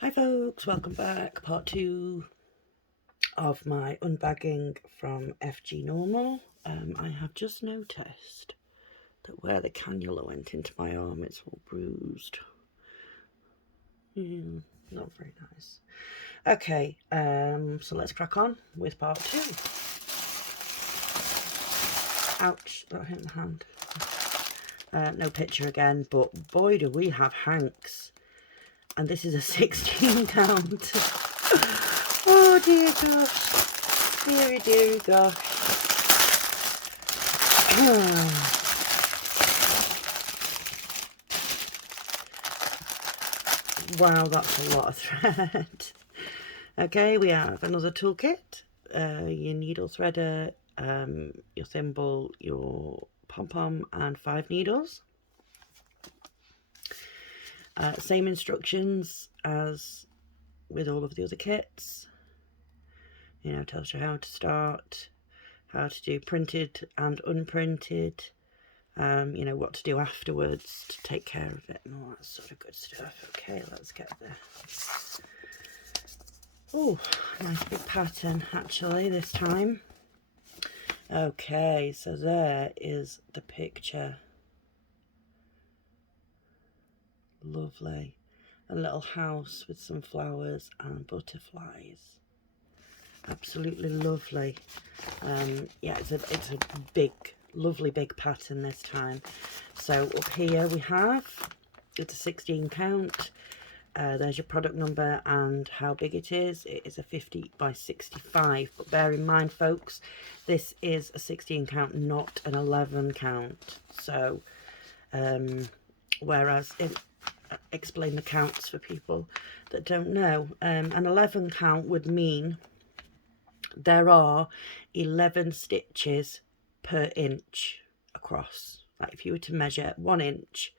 Hi folks, welcome back. Part 2 of my unbagging from FGnormal. I have just noticed that where the cannula went into my arm, it's all bruised. Not very nice. Okay, so let's crack on with part 2. Ouch, that hit my hand. No picture again, but boy do we have hanks. And this is a 16 count. Oh dear gosh. Dear gosh. Wow, that's a lot of thread. Okay, we have another toolkit. Your needle threader, your thimble, your pom-pom, and 5 needles. Same instructions as with all of the other kits. You know, tells you how to start, how to do printed and unprinted, you know, what to do afterwards to take care of it and all that sort of good stuff. Okay, let's get there. Oh, nice big pattern actually this time. Okay, so there is the picture. Lovely. A little house with some flowers and butterflies. Absolutely lovely. Yeah, it's a big, lovely big pattern this time. So up here we have, it's a 16 count. There's your product number and how big it is. It is a 50 by 65, but bear in mind folks, this is a 16 count, not an 11 count. So whereas explain the counts for people that don't know, an 11 count would mean there are 11 stitches per inch across. Like if you were to measure 1 inch,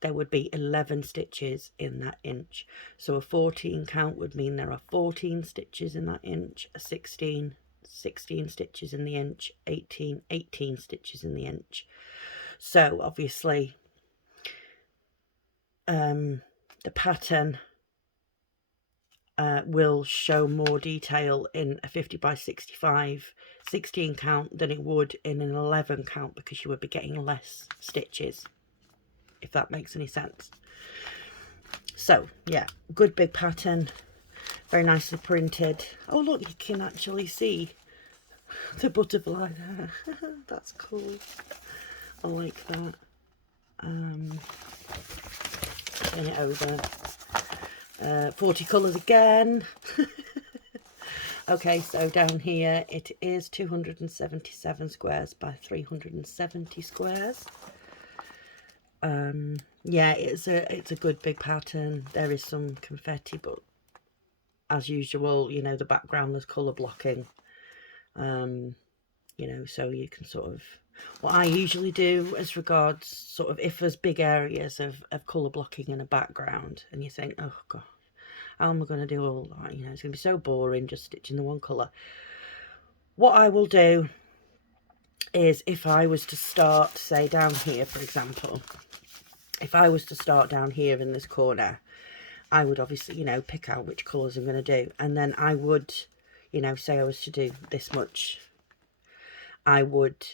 there would be 11 stitches in that inch. So a 14 count would mean there are 14 stitches in that inch, a 16 stitches in the inch, 18 stitches in the inch. So obviously the pattern will show more detail in a 50 by 65 16 count than it would in an 11 count, because you would be getting less stitches, if that makes any sense. So yeah, good big pattern, very nicely printed. Oh look, you can actually see the butterfly there. That's cool. I like that. Turn it over. 40 colours again. Okay, so down here it is 277 squares by 370 squares. Yeah, it's a good big pattern. There is some confetti, but as usual, you know, the background is colour blocking. You know, so you can sort of, what I usually do as regards sort of if there's big areas of colour blocking in a background and you think, oh god, how am I going to do all that? You know, it's going to be so boring just stitching the one colour. What I will do is, if I was to start, say down here for example, if I was to start down here in this corner, I would obviously, you know, pick out which colours I'm going to do, and then I would, you know, say I was to do this much, I would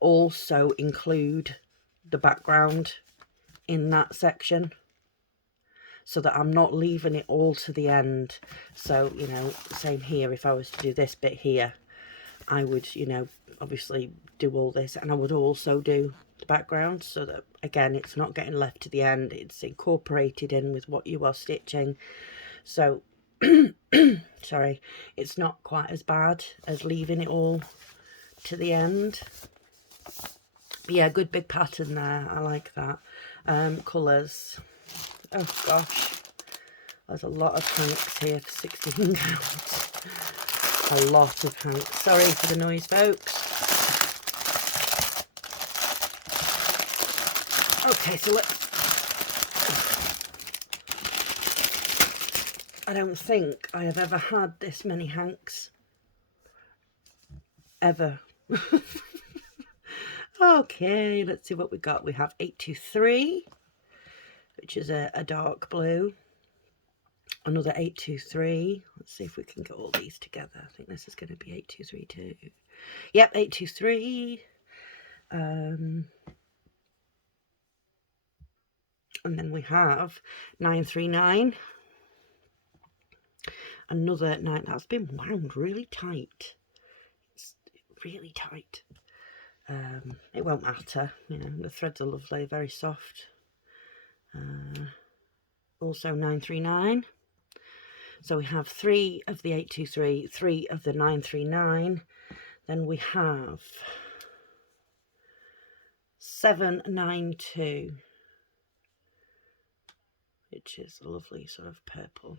also include the background in that section, so that I'm not leaving it all to the end. So, you know, same here, if I was to do this bit here, I would, you know, obviously do all this, and I would also do the background, so that again it's not getting left to the end, it's incorporated in with what you are stitching. So sorry, it's not quite as bad as leaving it all to the end. But yeah, good big pattern there, I like that. Colours, oh gosh, there's a lot of hanks here for 16 counts. A lot of hanks. Sorry for the noise, folks. Okay, so I don't think I have ever had this many hanks. Ever. Okay, let's see what we got. We have 823, which is a dark blue. another 823. Let's see if we can get all these together. I think this is going to be 823 too. Yep, 823. And then we have 939. Another 9. That's been wound really tight. It's really tight. It won't matter, you know, the threads are lovely, very soft. Also 939. So we have 3 of the 823, 3 of the 939. Then we have 792, which is a lovely sort of purple.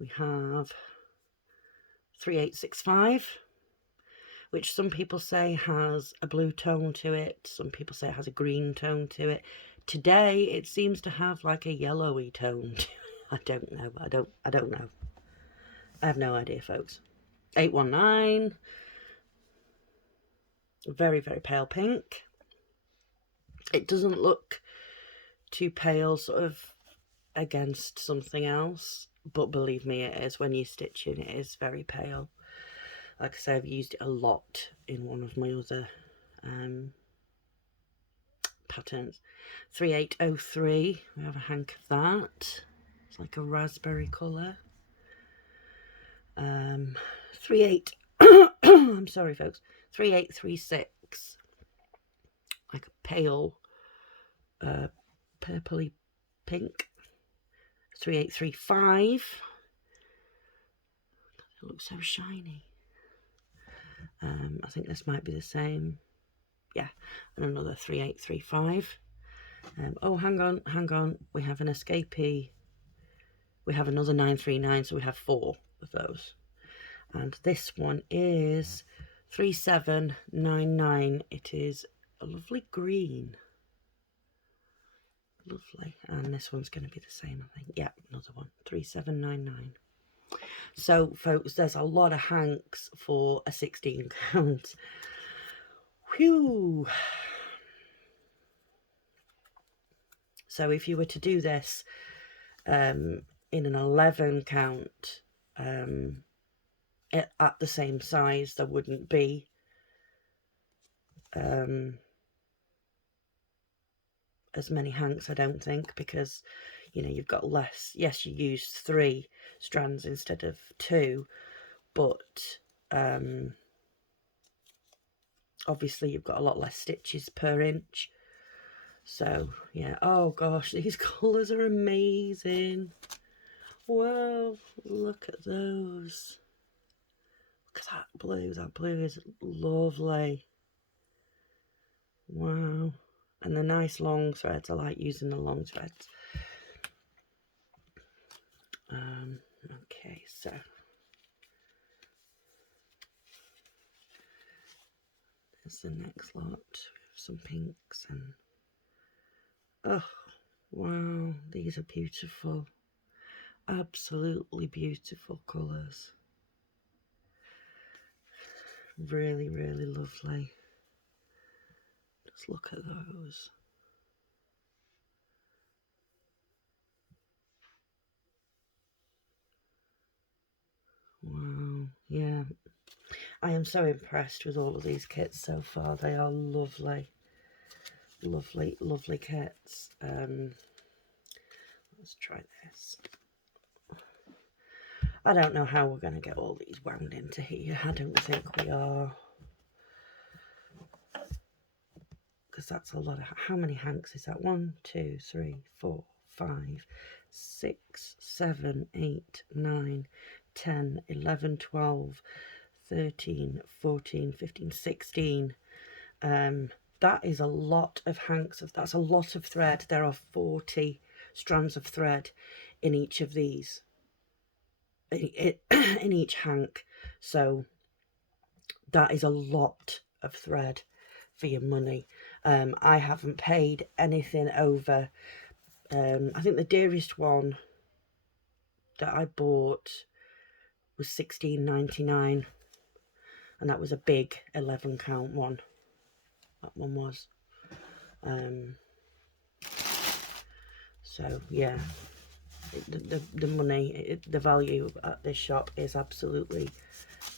We have 3865, which some people say has a blue tone to it. Some people say it has a green tone to it. Today it seems to have like a yellowy tone to it. I don't know. I don't know. I have no idea, folks. 819. Very, very pale pink. It doesn't look too pale sort of against something else, but believe me, it is. When you're stitching, it is very pale. Like I say, I've used it a lot in one of my other patterns. 3803, we have a hank of that. It's like a raspberry colour. 38 I'm sorry folks, 3836, like a pale purpley pink. 3835, it looks so shiny. I think this might be the same. Yeah, and another 3835. Oh, hang on, we have an escapee. We have another 939, so we have 4 of those. And this one is 3799. It is a lovely green. Lovely. And this one's going to be the same, I think. Yeah, another one. 3799. So, folks, there's a lot of hanks for a 16 count. Whew. So if you were to do this in an 11 count at the same size, there wouldn't be as many hanks, I don't think, because, you know, you've got less. Yes, you used 3 strands instead of 2, but obviously you've got a lot less stitches per inch. So yeah, oh gosh, these colours are amazing. Wow, look at those. Look at that blue is lovely. Wow. And the nice long threads, I like using the long threads. Okay, so there's the next lot. We have some pinks and oh wow, these are beautiful. Absolutely beautiful colours. Really, really lovely. Just look at those. Wow, yeah. I am so impressed with all of these kits so far. They are lovely. Lovely, lovely kits. Let's try this. I don't know how we're going to get all these wound into here. I don't think we are. Because that's a lot of... How many hanks is that? 1, 2, 3, 4, 5, 6, 7, 8, 9, 10, 11, 12, 13, 14, 15, 16. That is a lot of hanks. That's a lot of thread. There are 40 strands of thread in each of these. In each hank. So that is a lot of thread for your money. I haven't paid anything over, I think the dearest one that I bought was $16.99, and that was a big 11 count one. That one was. So yeah, the money, the value at this shop is absolutely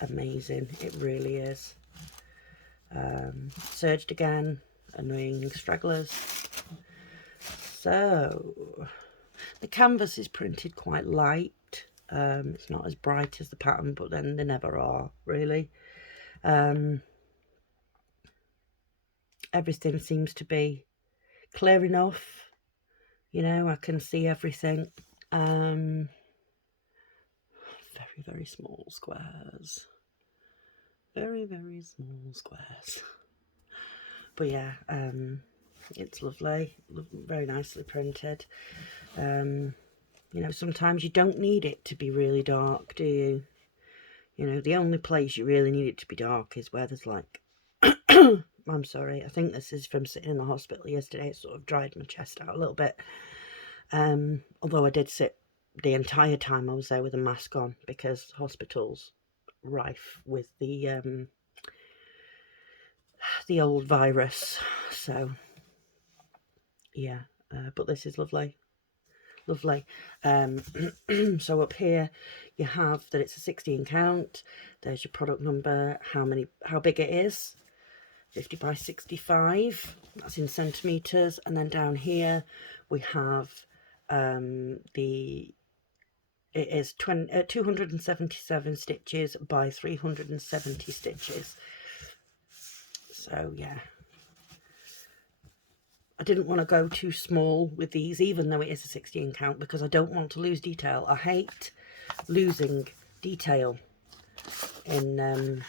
amazing. It really is. Surged again, annoying stragglers. So the canvas is printed quite light. It's not as bright as the pattern, but then they never are, really. Everything seems to be clear enough. You know, I can see everything. Very, very small squares. Very, very small squares. But yeah, it's lovely, very nicely printed. You know, sometimes you don't need it to be really dark, do you? You know, the only place you really need it to be dark is where there's like, I'm sorry, I think this is from sitting in the hospital yesterday. It sort of dried my chest out a little bit. Although I did sit the entire time I was there with a mask on, because hospitals rife with the old virus. So yeah, but this is lovely. Lovely. So up here you have that it's a 16 count. There's your product number, how big it is, 50 by 65, that's in centimeters. And then down here we have it is 277 stitches by 370 stitches. So yeah, I didn't want to go too small with these, even though it is a 16 count, because I don't want to lose detail. I hate losing detail in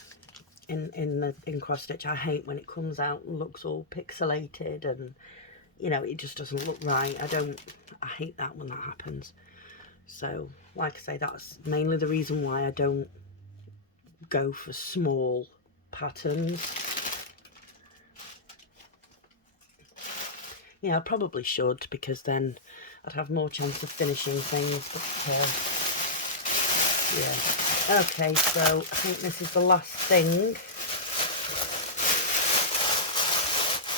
cross stitch. I hate when it comes out and looks all pixelated, and you know, it just doesn't look right. I hate that when that happens. So like I say, that's mainly the reason why I don't go for small patterns. Yeah, I probably should, because then I'd have more chance of finishing things. But yeah. Okay, so I think this is the last thing.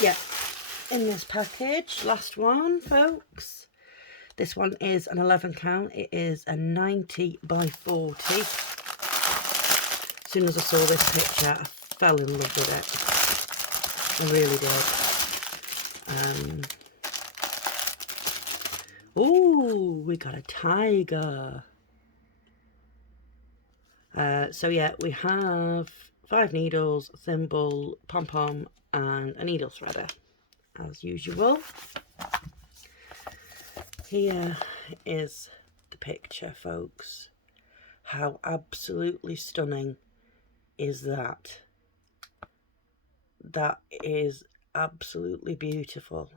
Yeah, in this package, last one, folks. This one is an 11 count. It is a 90 by 40. As soon as I saw this picture, I fell in love with it. I really did. Oh, we got a tiger. So yeah, we have 5 needles, a thimble, pom-pom, and a needle threader, as usual. Here is the picture, folks. How absolutely stunning is that? That is absolutely beautiful.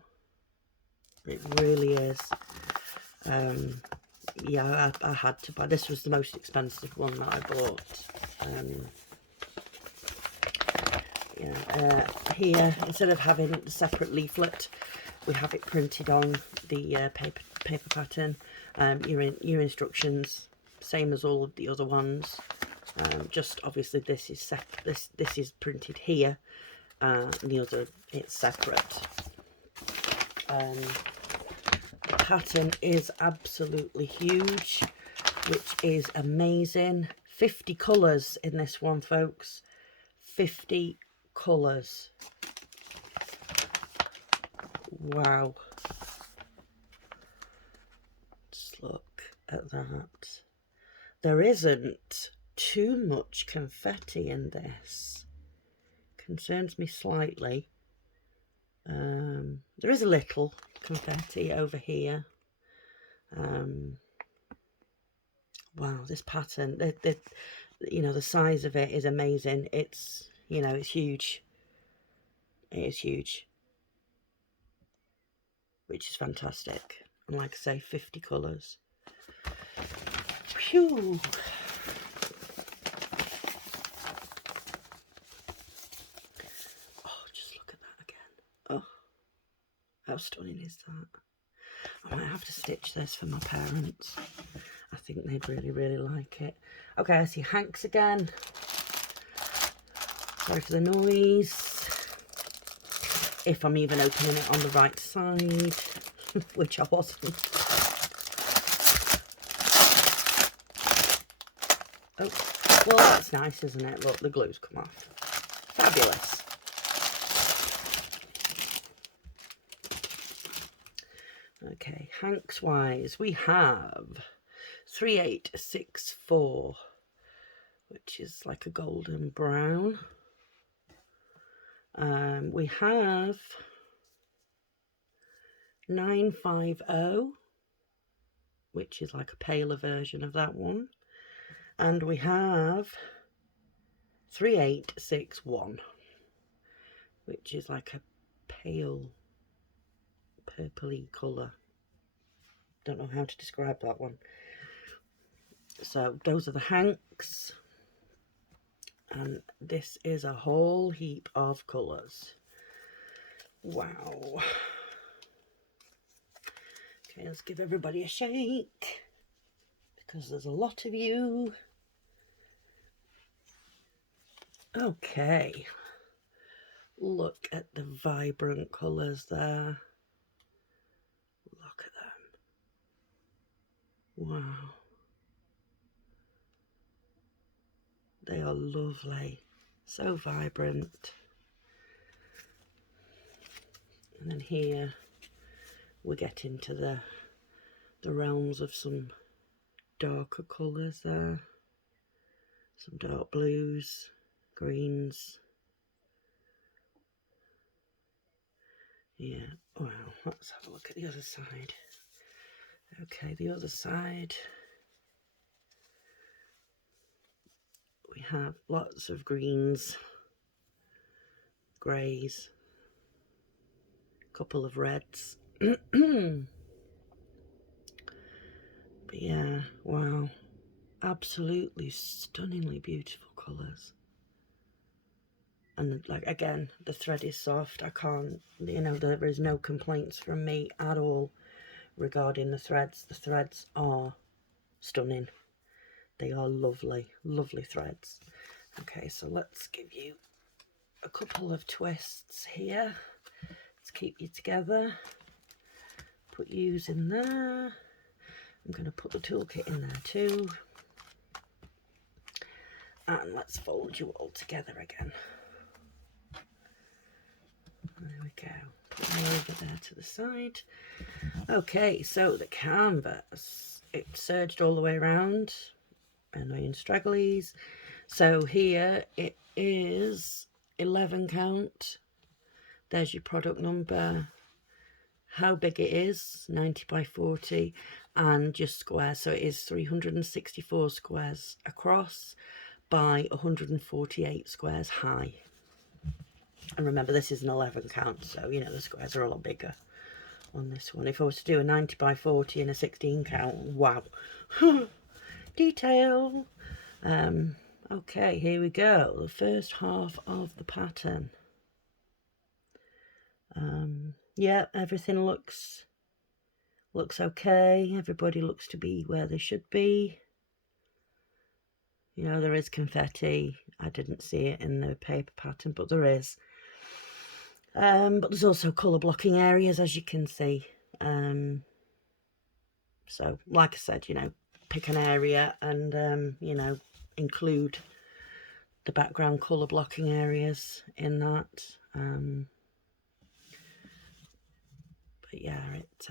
It really is. Yeah, I had to buy. This was the most expensive one that I bought. Yeah, here, instead of having a separate leaflet, we have it printed on the paper pattern. Your instructions, same as all of the other ones. Just obviously this is this is printed here, and the other, it's separate. The pattern is absolutely huge, which is amazing. 50 colours in this one, folks. 50 colours. Wow. Just look at that. There isn't too much confetti in this. Concerns me slightly. There is a little confetti over here. Wow, this pattern, you know, the size of it is amazing. It's, you know, it's huge. It is huge, which is fantastic. And like I say, 50 colours. Phew. Oh, just look at that again. Oh, how stunning is that? I might have to stitch this for my parents. I think they'd really, really like it. Okay, I see Hanks again. Sorry for the noise. If I'm even opening it on the right side. which I wasn't. Oh, well, that's nice, isn't it? Look, the glue's come off. Fabulous. Okay, Hanks wise, we have 3864, which is like a golden brown. We have 950, which is like a paler version of that one. And we have 3861, which is like a pale purpley colour. Don't know how to describe that one. So those are the Hanks. And this is a whole heap of colours. Wow. Okay, let's give everybody a shake, because there's a lot of you. Okay. Look at the vibrant colours there. Look at them. Wow. They are lovely. So vibrant. And then here we get into the realms of some darker colours there. Some dark blues, greens. Yeah, wow, let's have a look at the other side. Okay, the other side. We have lots of greens, greys, a couple of reds. But yeah, wow, absolutely stunningly beautiful colours. And like, again, the thread is soft. I can't, you know, there is no complaints from me at all regarding the threads. The threads are stunning. They are lovely, lovely threads. Okay, so let's give you a couple of twists here. Let's keep you together. Put yous in there. I'm going to put the toolkit in there too. And let's fold you all together again. There we go. Put them over there to the side. Okay, so the canvas, it serged all the way around. Annoying stragglies. So here it is 11 count. There's your product number. How big it is, 90 by 40, and just square. So it is 364 squares across by 148 squares high. And remember, this is an 11 count, so you know the squares are a lot bigger on this one. If I was to do a 90 by 40 and a 16 count, wow. Detail. Okay, here we go. The first half of the pattern. Yeah, everything looks okay. Everybody looks to be where they should be. You know, there is confetti. I didn't see it in the paper pattern, but there is. But there's also colour blocking areas, as you can see. So, like I said, you know, pick an area and, you know, include the background colour blocking areas in that. But yeah, it's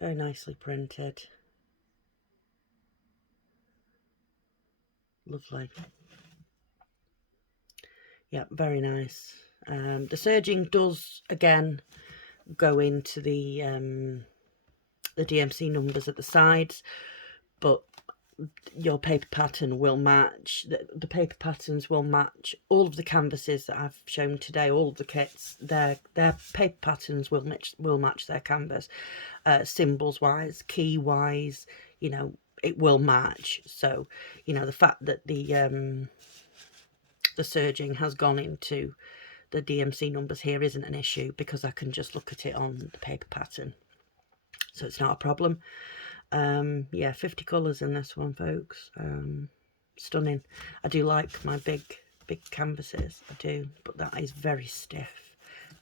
very nicely printed. Lovely. Yeah, very nice. The serging does again go into the DMC numbers at the sides, but your paper pattern will match. The paper patterns will match all of the canvases that I've shown today. All of the kits, their paper patterns will match their canvas. Symbols wise, key wise, you know, it will match. So you know, the fact that the serging has gone into the DMC numbers here isn't an issue, because I can just look at it on the paper pattern, so it's not a problem. Yeah, 50 colours in this one, folks. Stunning. I do like my big canvases, I do, but that is very stiff,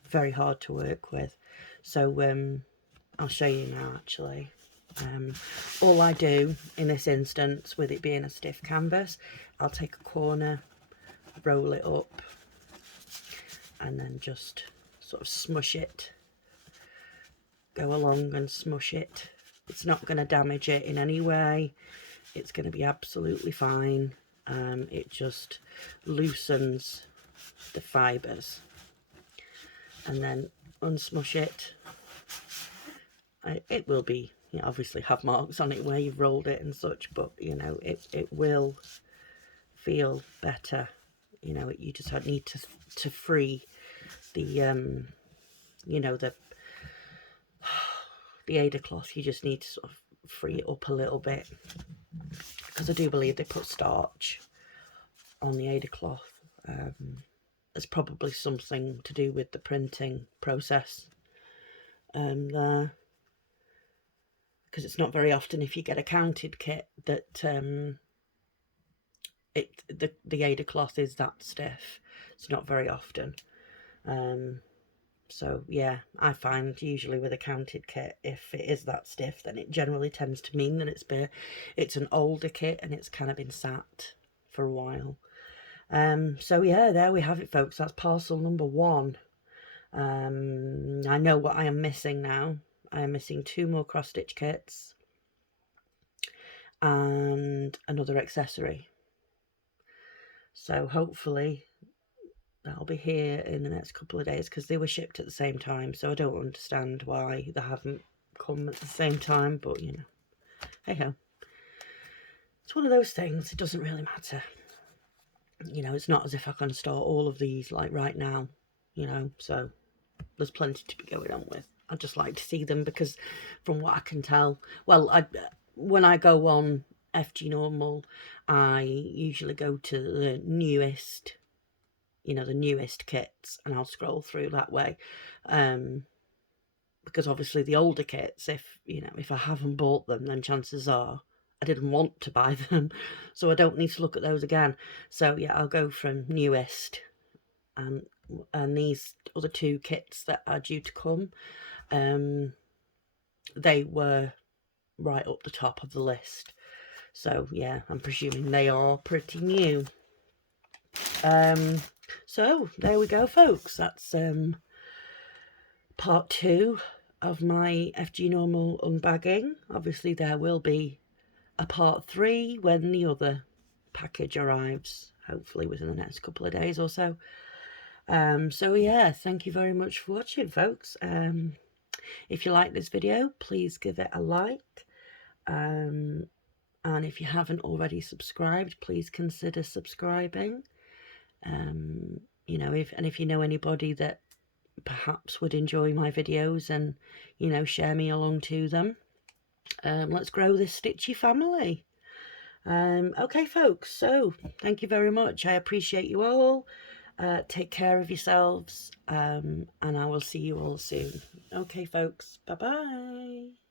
very hard to work with. So I'll show you now actually. All I do in this instance, with it being a stiff canvas, I'll take a corner, roll it up, and then just sort of smush it, go along and smush it. It's not going to damage it in any way. It's going to be absolutely fine. It just loosens the fibres, and then unsmush it. It will be, you know, obviously have marks on it where you've rolled it and such, but you know, it will feel better. You know, you just need to free the you know, the Aida cloth. You just need to sort of free it up a little bit, because I do believe they put starch on the Aida cloth. There's probably something to do with the printing process there, because it's not very often, if you get a counted kit, that the Aida cloth is that stiff. It's not very often. So yeah, I find usually with a counted kit, if it is that stiff, then it generally tends to mean that it's an older kit and it's kind of been sat for a while. So yeah, there we have it, folks. That's parcel number 1. I know what I am missing now. I am missing 2 more cross stitch kits and another accessory. So hopefully that'll be here in the next couple of days, because they were shipped at the same time, so I don't understand why they haven't come at the same time, but you know, hey ho. It's one of those things, it doesn't really matter. You know, it's not as if I can start all of these like right now, you know, so there's plenty to be going on with. I'd just like to see them, because from what I can tell, well, when I go on FGnormal, I usually go to the newest, you know, the newest kits, and I'll scroll through that way. Because obviously the older kits, if I haven't bought them, then chances are I didn't want to buy them, so I don't need to look at those again. So yeah, I'll go from newest, and these other 2 kits that are due to come, they were right up the top of the list. So yeah, I'm presuming they are pretty new. So there we go, folks. That's part 2 of my FGnormal unbagging. Obviously there will be a part 3 when the other package arrives, hopefully within the next couple of days or so. So yeah, thank you very much for watching, folks. If you like this video, please give it a like, and if you haven't already subscribed, please consider subscribing. You know, if you know anybody that perhaps would enjoy my videos, and you know, share me along to them. Let's grow this stitchy family. Okay, folks, so thank you very much. I appreciate you all. Take care of yourselves, and I will see you all soon. Okay, folks, bye bye.